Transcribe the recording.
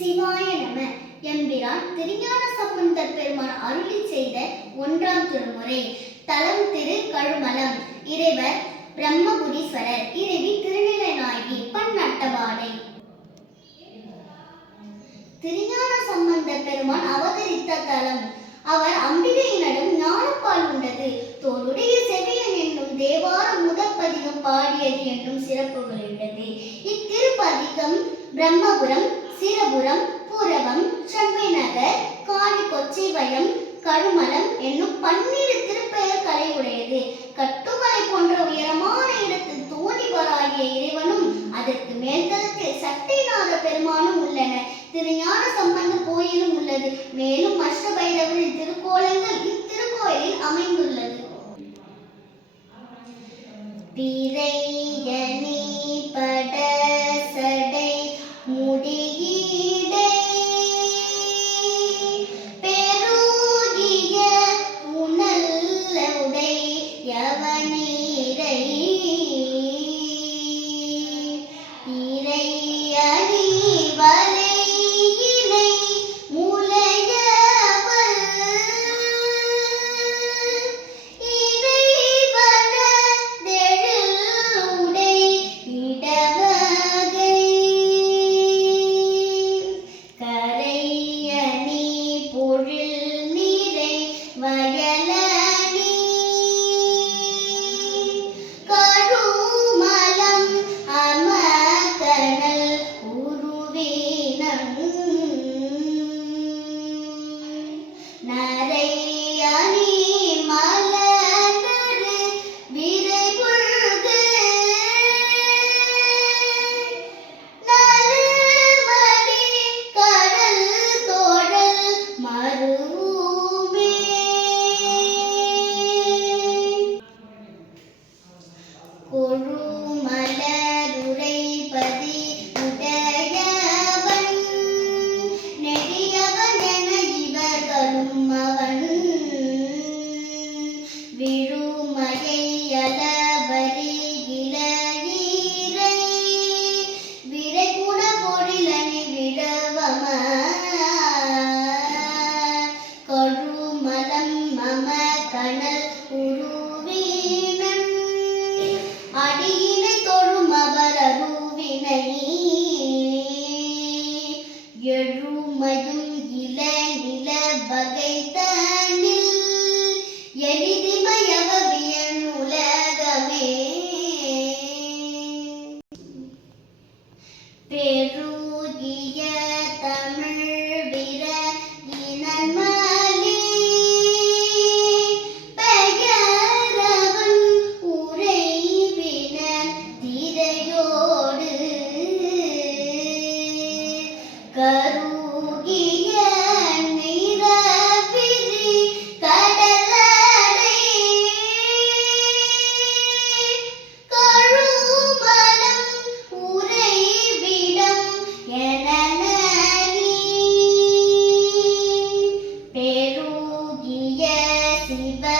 சிவாய நம எம்பிரான் திருஞான சம்பந்தர் பெருமான் அருளி செய்த ஒன்றாம் திருமுறை. தலம் திரு கழுமலம். இறைவர் பிரம்மபுரீஸ்வரர் இறைவி திருநிலை நாயகி பன்னட்டவாடை திருஞான சம்பந்த பெருமான் அவதரித்த தலம். அவர் அம்பிகையினரும் ஞானப்பால் உண்டது. தோளுடைய செவியன் என்னும் தேவார முதற்பதிகம் பாடியது என்னும் சிறப்புகள் உள்ளது. இத்திருப்பதிகம் பிரம்மபுரம் சிரபுரம் புரவம் செம்பை நகர் காடி கொச்சைவயம் கருமலம் என்னும் பன்னிரு திருப்பெயர்களை உடையது கட்டுமலை போன்ற உயரமான இடத்தில் தோணிவராகிய இறைவனும் அதற்கு மேல்தளத்தில் சட்டைநாத பெருமானும் உள்ளன. திருஞான சம்பந்த கோயிலும் உள்ளது. மேலும் அஷ்டபைரவரின் திருக்கோலங்கள் இத்திருக்கோயிலில் அமைந்துள்ளது. பிறை மம கணல் அடியினை தொழும் அவர் அருவினை எழுமையும் இள நில வகை தனில் எளிதிமையவியன் உலகமே. பெருகிய தமிழ் Happy birthday.